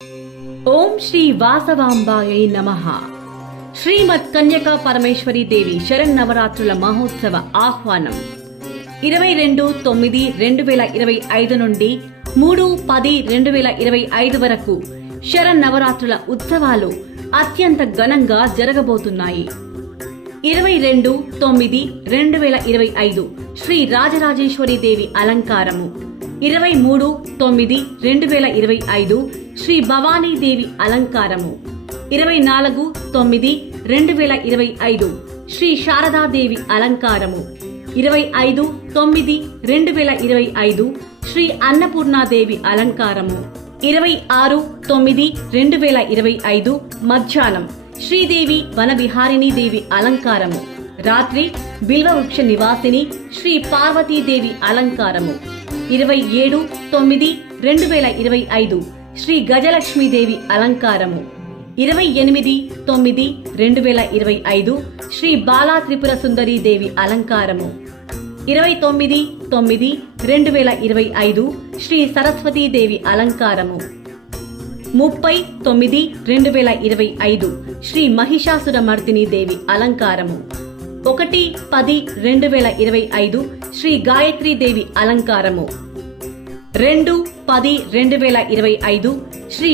ఓం శ్రీ వాసవాంబాయై నమః. శ్రీమద్ కన్యకా పరమేశ్వరి దేవి శరన్నవరాత్రుల మహోత్సవ ఆహ్వానం 22/9/2025 నుండి 3/10/2025 వరకు శరన్నవరాత్రుల ఉత్సవాలు అత్యంత ఘనంగా జరగబోతున్నాయి. 22/9/2025 శ్రీ రాజరాజేశ్వరి దేవి అలంకారము, 23/9/2025 శ్రీ భవానీదేవి అలంకారము, 24/9/2025 శ్రీ శారదాదేవి అలంకారము, 25/9/2025 శ్రీ అన్నపూర్ణాదేవి అలంకారము, 26/9/2025 మధ్యాహ్నం శ్రీదేవి వనవిహారిణీ దేవి అలంకారము, రాత్రి బిల్వవృక్ష నివాసిని శ్రీ పార్వతీదేవి అలంకారము, 27/9/2025 శ్రీ గజలక్ష్మీదేవి అలంకారము, 28/9/2025 శ్రీ బాలా త్రిపుర సుందరీ దేవి అలంకారము, 29/9/2025 శ్రీ సరస్వతీదేవి అలంకారము, 30/9/2025 శ్రీ మహిషాసురమర్దిని దేవి అలంకారము, 1/10/2025 శ్రీ గాయత్రీ దేవి అలంకారము, 2/10/2025 శ్రీ